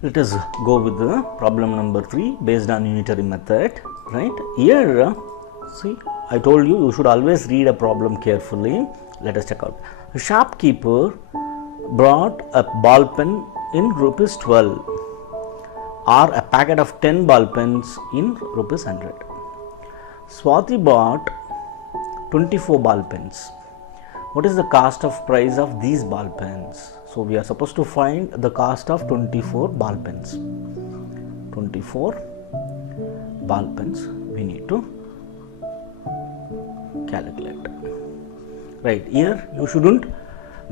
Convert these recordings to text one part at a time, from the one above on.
Let us go with the problem number 3 based on unitary method. Right here, see, I told you you should always read a problem carefully. Let us check out. A shopkeeper brought a ball pen in rupees 12 or a packet of 10 ball pens in rupees 100. Swati bought 24 ball pens. What is the cost of price of these ball pens? So we are supposed to find the cost of 24 ball pens. 24 ball pens we need to calculate. Right, here you shouldn't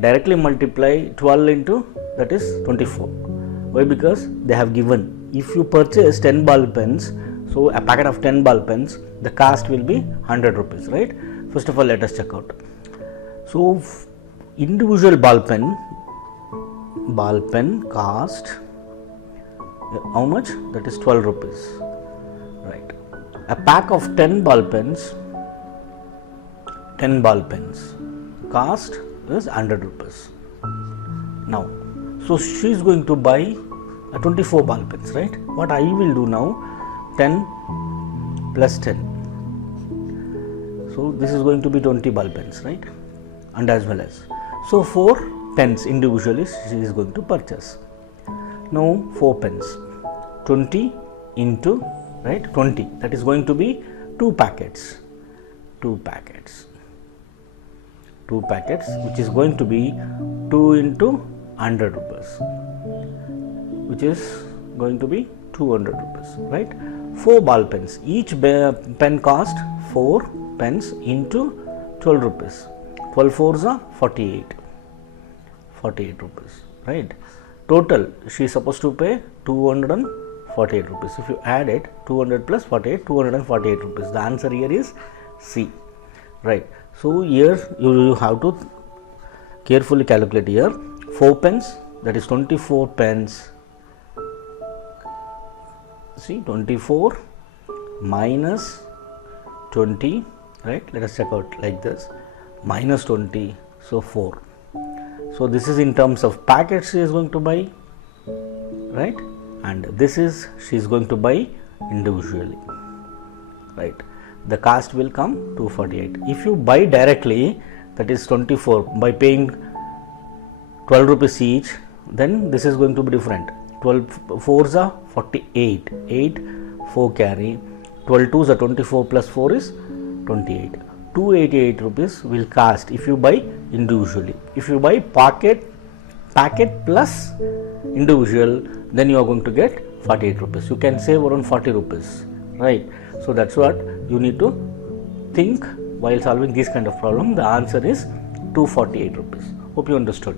directly multiply 12 into that is 24. Why? Because they have given, if you purchase 10 ball pens, so a packet of 10 ball pens, the cost will be 100 rupees, right? First of all, let us check out. So individual ball pen cost how much? That is 12 rupees, right? A pack of 10 ball pens cost is 100 rupees. Now, so she is going to buy 24 ball pens, right? What I will do now, 10 plus 10. So this is going to be 20 ball pens, right? And as well as, so 4 pens individually she is going to purchase. Now 4 pens, 20 into, right, 20, that is going to be 2 packets, which is going to be 2 into 100 rupees, which is going to be 200 rupees, right? 4 ball pens, each pen cost 4 pens into 12 rupees. 12 fours are 48 rupees, right? Total she is supposed to pay 248 rupees. If you add it, 200 plus 48, 248 rupees. The answer here is C, right? So here you have to carefully calculate here. 4 pens, that is 24 pens. See, 24 minus 20, right? Let us check out like this. Minus 20, so 4. So this is in terms of packets she is going to buy, right? And this is she is going to buy individually, right? The cost will come 248. If you buy directly, that is 24, by paying 12 rupees each, then this is going to be different. 12 fours are 48, 8 4 carry, 12 twos are 24 plus 4 is 28. 288 rupees will cost if you buy individually. If you buy packet plus individual, then you are going to get 48 rupees. You can save around 40 rupees, right? So that's what you need to think while solving this kind of problem. The answer is 248 rupees. Hope you understood.